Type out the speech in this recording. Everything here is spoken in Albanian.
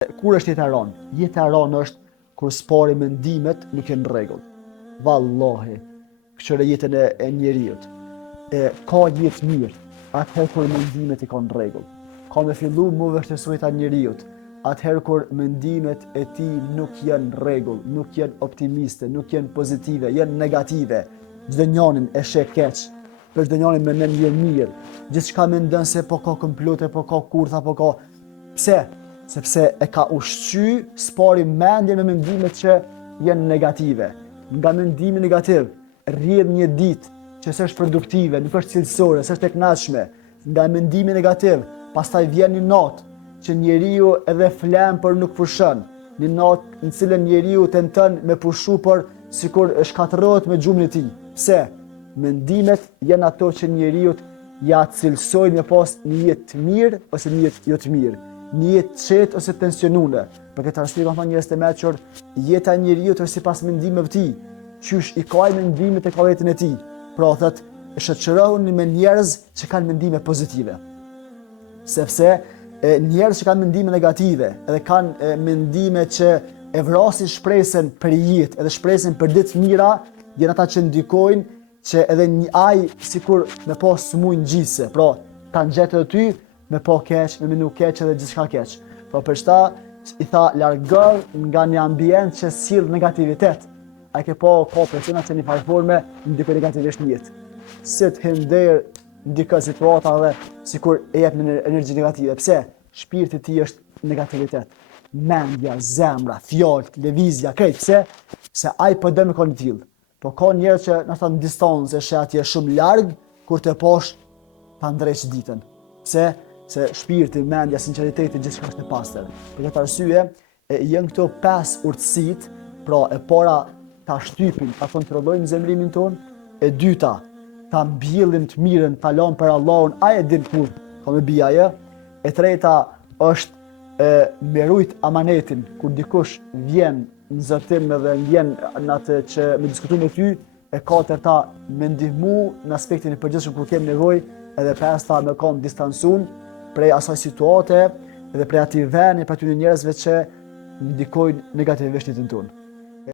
Kur është jeta e rënë? Jeta e rënë është kur spari mendimet nuk janë në rregull. Vallahi, këqëre jetën e njeriut. Ka jetë mirë, atëherë kur mendimet i kanë në rregull. Ka me fillu më vështirësoj ta njeriut. Atëherë kur mendimet e tij nuk janë në rregull, nuk janë optimiste, nuk janë pozitive, janë negative. Çdo njërin e sheh keq, për çdo njërin mendon je mirë. Gjithçka mendon se po ka komplote, po ka kurtha, po ka. Pse? Sepse e ka ushqy spari mendjen me mendimet që janë negative. Nga mendimi negativ rrjedh një ditë që s'është produktive, nuk është cilësore, s'është e kënaqshme. Nga mendimi negativ, pastaj vjen një natë që njeriu edhe flen por nuk pushon. Një natë në cilën njeriu tenton me pushu por sikur shkatërrohet me gjumin e tij. Pse? Mendimet janë ato që njeriu ja cilësojnë me pas një jetë të mirë ose një jetë jo të mirë. Një jetë të qetë ose tensionuar. Për këtë arsye kanë thënë njerëz të mençur, jeta e njeriu është sipas mendimeve të tij. Qysh i ka mendimet e ka vetën e tij. Pra thotë, shoqërohuni me njerëz që kanë mendime pozitive. Sepse njerëz që kanë mendime negative, edhe kanë mendime që e vrasin shpresën për jetë, edhe shpresën për ditë mira, janë ata që ndikojnë që edhe një aj sikur me pas sëmujë ngjitse. Pra, ta nxjerrë ty me po keq, me menu keq edhe gjithçka keq. Pra për shta, i tha largër nga një ambient që sill negativitet. A ke po ka persona që një farë forme ndikoj negativisht në jetë. Si të hinder ndikoj situata dhe sikur e jep në energji negative. Pse? Shpirti ti është negativitet. Mendja, zemra, fjalët, lëvizja, krejt. Pse? Se ai po do me kon tillë. Po ka njerëz që na thon distancë, është atje shumë larg kur të posh ta ndresh ditën. Pse? Se shpirti, mendja, sinqeriteti, gjithçka është e pastër. Për këtë arsye, janë këto 5 urtësitë, pra e para ta shtypim, ta kontrollojmë zemrimin ton, e dyta ta mbjellim të mirën, ta lëm për Allahun, ai e din kur ka me bija ajo. E treta është me rujt amanetin, kur dikush vjen në zërtim dhe vjen në atë që me diskutu me ty, e katërta me ndihmu në aspektin e përgjithshëm kur kem nevojë, edhe pesta me kam distancuar prej asaj situate edhe prej atij vendi, për aty njerëzve që ndikojnë negativisht në jetën tonë.